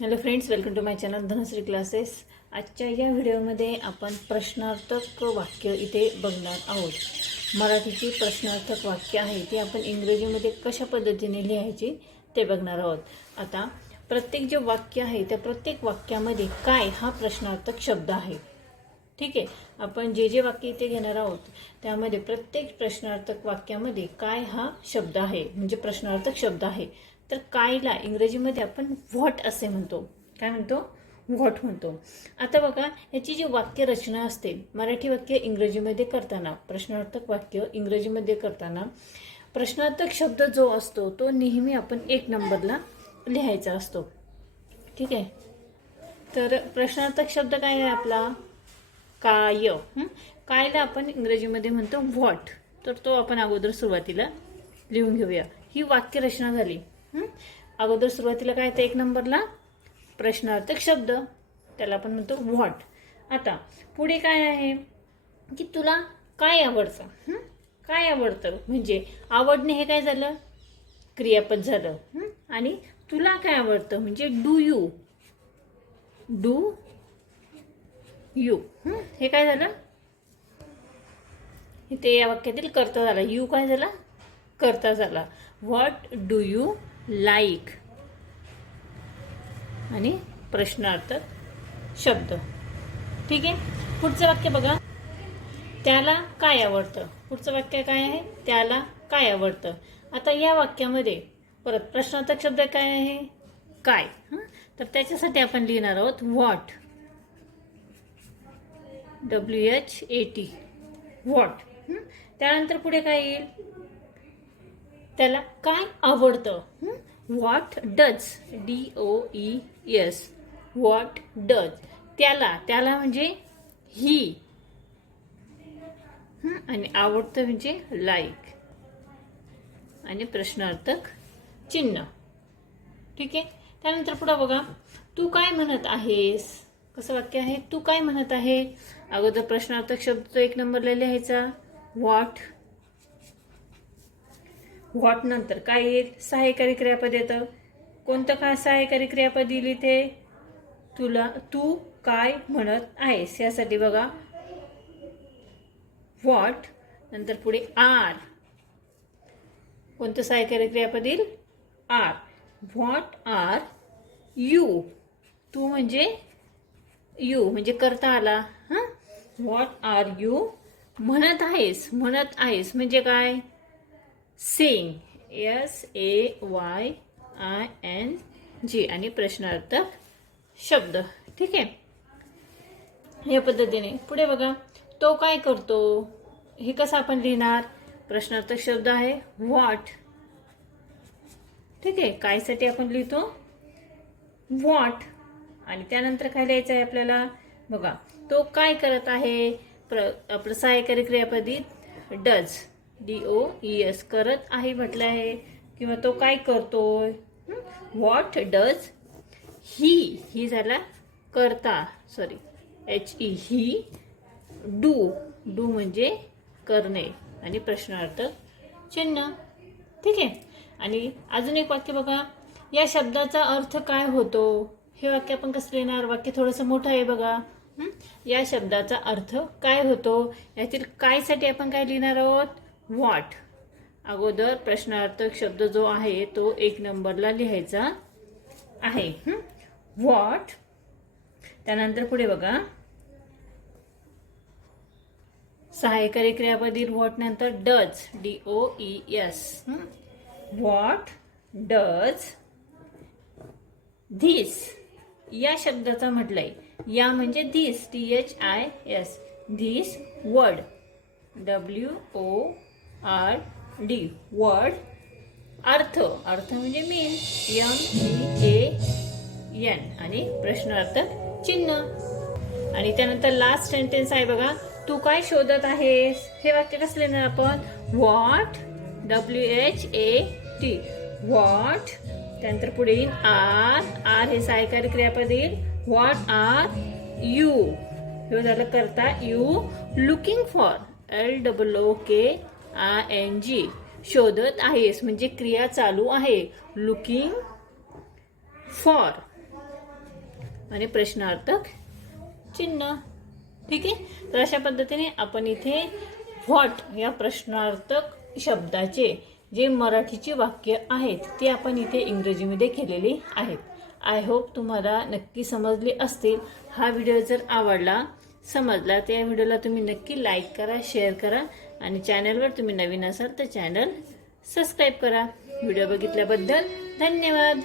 Hello friends welcome to my channel Dhanashree classes आजच्या या व्हिडिओमध्ये आपण प्रश्नार्थक वाक्य इथे बघणार आहोत. मराठीची प्रश्नार्थक वाक्य आहे ती आपण इंग्रजीमध्ये कशा पद्धतीने लिहायची ते बघणार आहोत. आता प्रत्येक जे वाक्य आहे त्या प्रत्येक वाक्यामध्ये काय हा प्रश्नार्थक शब्द आहे? ठीक आहे? आपण जे जे वाक्य इथे घेणार आहोत त्यामध्ये प्रत्येक प्रश्नार्थक वाक्यामध्ये काय हा शब्द आहे? म्हणजे प्रश्नार्थक शब्द आहे. तर कायला इंग्रजीमध्ये आपण व्हॉट असे म्हणतो. काय म्हणतो? व्हॉट म्हणतो. आता बघा याची जी वाक्यरचना असते मराठी वाक्य इंग्रजीमध्ये करताना प्रश्नार्थक वाक्य इंग्रजीमध्ये करताना प्रश्नार्थक शब्द जो असतो तो नेहमी आपण एक नंबरला लिहायचा असतो. ठीक आहे? तर प्रश्नार्थक शब्द काय आहे आपला? काय. कायला आपण इंग्रजीमध्ये म्हणतो व्हॉट. तर तो आपण अगोदर सुरुवातीला लिहून घेऊया. ही वाक्यरचना झाली. अगोदर सुरुवातीला काय येतं एक नंबरला? प्रश्नार्थक शब्द. त्याला आपण म्हणतो व्हॉट आता पुढे काय आहे? की तुला काय आवडतं? काय आवडतं? म्हणजे आवडणे हे काय झालं? क्रियापद झालं. आणि तुला काय आवडतं? म्हणजे डू यू डू यू हे? काय झालं? इथे या वाक्यातील कर्ता झाला. यू काय झाला? कर्ता झाला. व्हॉट डू यू लाईक आणि प्रश्नार्थक शब्द. ठीक आहे? पुढचं वाक्य बघा. त्याला काय आवडतं? पुढचं वाक्य काय आहे? त्याला काय आवडतं? आता या वाक्यामध्ये परत प्रश्नार्थक शब्द काय आहे? काय? हं? तर त्याच्यासाठी आपण लिहिणार आहोत what W H A T what त्यानंतर पुढे काय येईल? त्याला काय आवडतं? What does D O E S what does त्याला त्याला म्हणजे ही? आणि आवडतं म्हणजे लाईक आणि प्रश्नार्थक चिन्ह. ठीक आहे? त्यानंतर पुढं बघा. तू काय म्हणत आहेस? कसं वाक्य आहे? तू काय म्हणत आहे? अगोदर प्रश्नार्थक शब्द तो एक नंबरला लिहायचा. व्हॉट व्हॉट नंतर काय येईल? सहाय्यकारी क्रियापद येतं. कोणतं काय सहाय्यकारी क्रियापद येईल इथे तुला तू काय म्हणत आहेस? यासाठी बघा. व्हॉट नंतर पुढे आर कोणतं सहाय्यकारी क्रियापद येईल? आर व्हॉट आर यू तू म्हणजे यू म्हणजे करता आला. हां? व्हॉट आर यू म्हणत आहेस म्हणत आहेस. म्हणजे काय? Sing S A Y I N G आणि प्रश्नार्थक शब्द. ठीक आहे? या पद्धतीने. पुढे बघा. तो काय करतो? हे कसं आपण लिहिणार? प्रश्नार्थक शब्द आहे. व्हॉट ठीक आहे? कायसाठी आपण लिहितो? व्हॉट आणि त्यानंतर काय लिहायचं आहे आपल्याला? बघा. तो काय करत आहे? प्र आपलं सहाय्यकारी क्रियापदी? Does D O E S करत आहे म्हटलं आहे. किंवा तो काय करतोय? व्हॉट डज ही ही झाला करता sorry H E he do do म्हणजे करणे आणि प्रश्नार्थक चिन्ह. ठीक आहे? आणि अजून एक वाक्य बघा. या शब्दाचा अर्थ काय होतो? हे वाक्य आपण कसं लिहिणार वाक्य थोडंसं मोठं आहे बघा. या शब्दाचा अर्थ काय होतो? यातील कायसाठी आपण काय लिहिणार आहोत? व्हॉट अगोदर प्रश्नार्थक शब्द जो आहे तो एक नंबरला लिहायचा आहे. व्हॉट त्यानंतर पुढे बघा. सहाय्यकारी क्रियापदी व्हॉट नंतर does D O E S what does this या शब्दाचा म्हटलंय. या म्हणजे this T H I S this word W O R D word अर्थ. अर्थ म्हणजे mean M E A N. आणि प्रश्नार्थ चिन्ह. आणि त्यानंतर लास्ट सेंटेन्स आहे बघा. तू काय शोधत आहेस? हे वाक्य कसं लिहिणार आपण? What W H A T what त्यानंतर पुढे येईल आर आर हे सहायकारी क्रियापद येईल. व्हॉट आर यू हे झालं करता you looking for L W K I N G. शोधत आहेस म्हणजे क्रिया चालू आहे. लुकिंग फॉर आणि प्रश्नार्थक चिन्ह. ठीक आहे? तर अशा पद्धतीने आपण इथे व्हॉट या प्रश्नार्थक शब्दाचे जे मराठीची वाक्य आहेत ते आपण इथे इंग्रजीमध्ये केलेली आहेत. आय होप तुम्हाला नक्की समजले असतील. हा व्हिडिओ जर आवडला समजला तर या व्हिडिओला तुम्ही नक्की लाईक करा शेअर करा. आणि चॅनलवर तुम्ही नवीन असाल तर चॅनल सबस्क्राईब करा. व्हिडिओ बघितल्याबद्दल धन्यवाद.